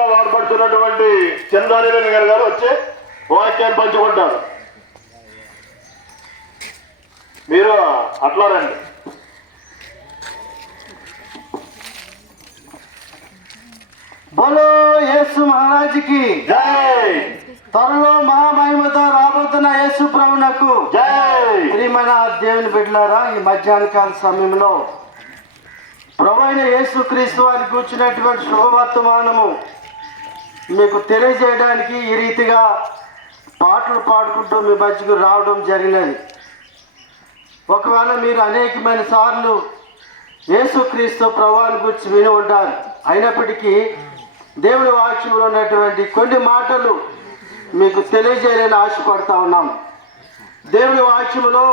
సేవకులుగా వాడబడుతున్నటువంటి చందానిరేని గారు వచ్చి వాక్యాన్ని పంచుకుంటారు. మీరు అట్లా రండి. బోలో యేసు మహారాజుకి జై. త్వరలో మహామహిమతో రాబోతున్న యేసు ప్రభునకు జై. ప్రియమైన దేవుని బిడ్డలారా, ఈ మధ్యాహ్న కాల సమయంలో ప్రభు అయిన యేసుక్రీస్తు వారిని కూర్చున్నటువంటి శుభవర్తమానము మీకు తెలియజేయడానికి ఈ రీతిగా పాటలు పాడుకుంటూ మీ మధ్యకు రావడం జరిగినది. ఒకవేళ మీరు అనేకమైన సార్లు యేసుక్రీస్తు ప్రభువుని గురించి విని ఉంటారు. అయినప్పటికీ దేవుని వాక్యంలో ఉన్నటువంటి కొన్ని మాటలు మీకు తెలియజేయాలని ఆశపడతా ఉన్నాం. దేవుని వాక్యములో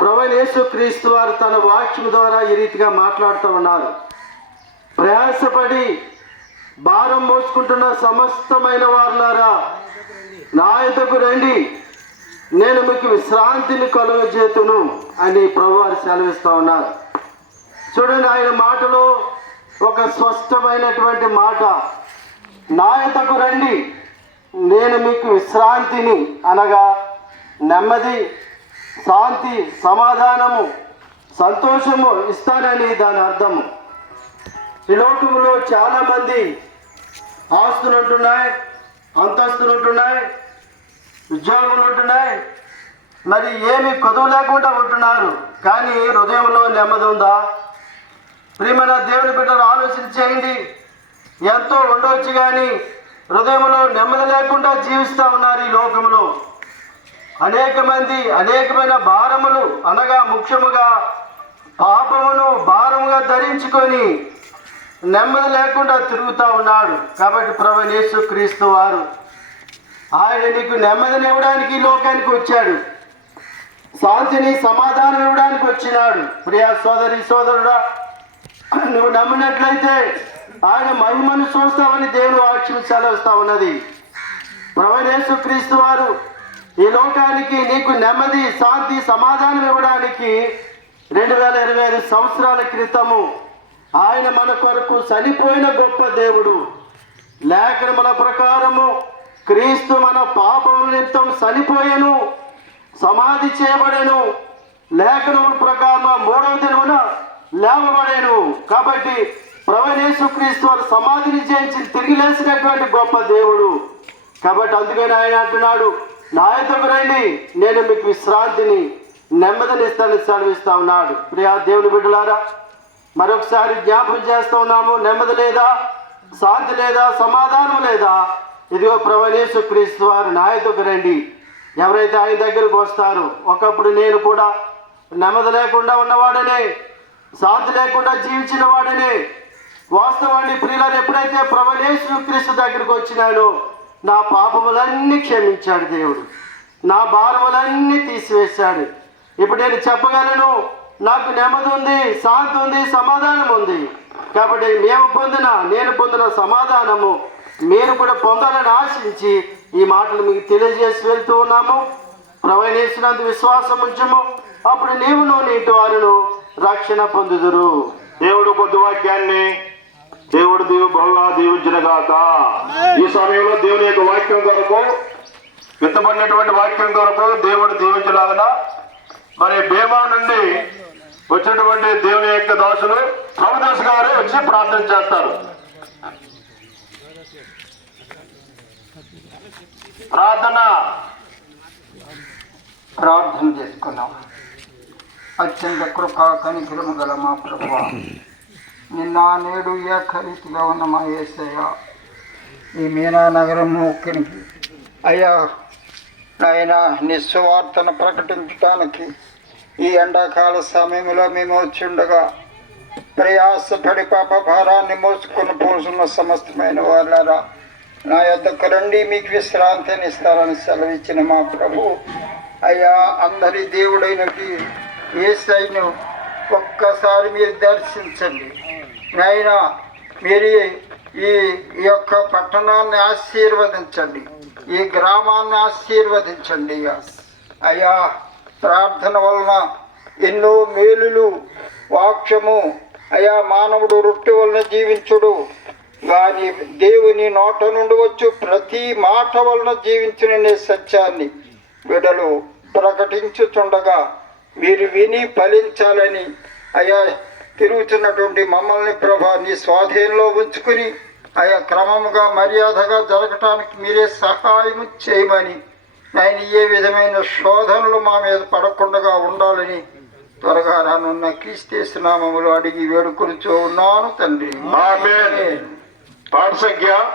ప్రభువైన యేసుక్రీస్తు వారు తన వాక్యం ద్వారా ఈ రీతిగా మాట్లాడుతూ ఉన్నారు. ప్రయాసపడి భారం మోసుకుంటున్న సమస్తమైన వారులారా, నా యొద్దకు రండి, నేను మీకు విశ్రాంతిని కలుగజేతును అని ప్రభువారు సెలవిస్తూ ఉన్నారు. చూడండి, ఆయన మాటలో ఒక స్పష్టమైనటువంటి మాట, నా యొద్దకు రండి, నేను మీకు విశ్రాంతిని అనగా నెమ్మది, శాంతి, సమాధానము, సంతోషము ఇస్తానని దాని అర్థము. ఈ లోకంలో చాలామంది ఆస్తులు ఉంటున్నాయి, అంతస్తులు ఉంటున్నాయి, ఉద్యోగములు ఉంటున్నాయి, మరి ఏమి కొదువు లేకుండా ఉంటున్నారు. కానీ హృదయంలో నెమ్మది ఉందా? ప్రియమైన దేవుని బిడ్డలు ఆలోచన చేయండి. ఎంతో ఉండవచ్చు కానీ హృదయంలో నెమ్మది లేకుండా జీవిస్తూ ఉన్నారు ఈ లోకంలో. అనేక మంది అనేకమైన భారములు అనగా ముఖ్యముగా పాపమును భారముగా ధరించుకొని నెమ్మది లేకుండా తిరుగుతూ ఉన్నాడు. కాబట్టి ప్రభువైన యేసుక్రీస్తు వారు ఆయన నీకు నెమ్మదిని ఇవ్వడానికి ఈ లోకానికి వచ్చాడు, శాంతిని సమాధానం ఇవ్వడానికి వచ్చినాడు. ప్రియ సోదరి సోదరుడా, నువ్వు నమ్మినట్లయితే ఆయన మహిమను చూస్తావని దేవుని వాక్యం సెలవిస్తా ఉన్నది. ప్రభువైన యేసుక్రీస్తు వారు ఈ లోకానికి నీకు నెమ్మది, శాంతి, సమాధానం ఇవ్వడానికి 2025 సంవత్సరాల క్రితము ఆయన మన కొరకు చనిపోయిన గొప్ప దేవుడు. లేఖనముల ప్రకారము క్రీస్తు మన పాపముల నిమిత్తం చనిపోయెను, సమాధి చేయబడెను, లేఖనముల ప్రకారం 3వ దినమున లేవబడేను. కాబట్టి ప్రభువైన యేసుక్రీస్తు వారు సమాధిని జయించి తిరిగి లేచినటువంటి గొప్ప దేవుడు. కాబట్టి అందుకని ఆయన అంటున్నాడు, నా యొద్దకు రండి, నేను మీకు విశ్రాంతిని, నెమ్మదిని ఇస్తానని సెలవిస్తా ఉన్నాడు. ప్రియా దేవుని బిడ్డలారా, మరొకసారి జ్ఞాపకం చేస్తూ ఉన్నాము. నెమ్మది లేదా, శాంతి లేదా, సమాధానం లేదా? ఇదిగో ప్రభువైన యేసుక్రీస్తు వారు నా యొద్దకు రండి. ఎవరైతే ఆయన దగ్గరకు వస్తారో, ఒకప్పుడు నేను కూడా నెమ్మది లేకుండా ఉన్నవాడనే, శాంతి లేకుండా జీవించిన వాడనే. వాస్తవాన్ని ప్రియులారు, ఎప్పుడైతే ప్రభువైన యేసుక్రీస్తు దగ్గరికి వచ్చినానో నా పాపములన్నీ క్షమించాడు దేవుడు, నా భారములన్నీ తీసివేశాడు. ఇప్పుడు నేను చెప్పగలను, నాకు నెమ్మది ఉంది, శాంతి ఉంది, సమాధానం ఉంది. కాబట్టి నేను పొందిన సమాధానము మీరు కూడా పొందాలని ఆశించి ఈ మాటలు మీకు తెలియజేసి వెళ్తూ ఉన్నాము. ప్రభువైన యేసునందు విశ్వాసం ఉంచము, అప్పుడు నీవును నీటి వారును రక్షణ పొందుదురు. దేవుడు కొద్ది వాక్యాన్ని దేవుడు బహుగా దీవించునుగాక. ఈ సమయంలో దేవుని యొక్క వాక్యం కొరకు, విత్తబడినటువంటి వాక్యం కొరకు దేవుడు దీవించలాగన మరి భీమా నుండి వచ్చినటువంటి దేవుని యొక్క దాసులు ప్రభుదాస్ గారు వచ్చి ప్రార్థన చేస్తారు. ప్రార్థన చేసుకున్నాం. అత్యంత కృపా కనికరము గల మా ప్రభువా, నిన్న నేడు ఏకరీతిగా ఉన్న మా యేసయ్య, ఈ మీనా నగరంకి అయ్యా నాయన నీ సువార్తను ప్రకటించడానికి ఈ ఎండాకాల సమయంలో మేము వచ్చి ఉండగా ప్రయాసపడి పాప భారాన్ని మోసుకొని పోసున్న సమస్తమైన వాళ్ళరా, నా యొద్దకు రండి, మీకు విశ్రాంతిని ఇస్తారని సెలవిచ్చిన మా ప్రభు అయ్యా, అందరి దేవుడైనది యేసయ్యను ఒక్కసారి మీరు దర్శించండి నాయన. మీరు ఈ యొక్క పట్టణాన్ని ఆశీర్వదించండి, ఈ గ్రామాన్ని ఆశీర్వదించండి అయ్యా. ప్రార్థన వలన ఎన్నో మేలులు, వాక్యము అయ్యా, మానవుడు రొట్టె వలన జీవించుడు, వారి దేవుని నోట నుండి వచ్చు ప్రతి మాట వలన జీవించుననే సత్యాన్ని బిడ్డలు ప్రకటించుచుండగా మీరు విని ఫలించాలని అయా తిరుగుతున్నటువంటి మమ్మల్ని ప్రభా నీ స్వాధీనంలో ఉంచుకుని ఆయా క్రమముగా మర్యాదగా జరగటానికి మీరే సహాయం చేయమని ఆయన ఏ విధమైన శోధనలు మా మీద పడకుండా ఉండాలని త్వరగా రానున్న క్రీస్తు నామములో అడిగి వేడుకొనుచూ ఉన్నాను తండ్రి. ఆమేన్. పాఠ సంఖ్య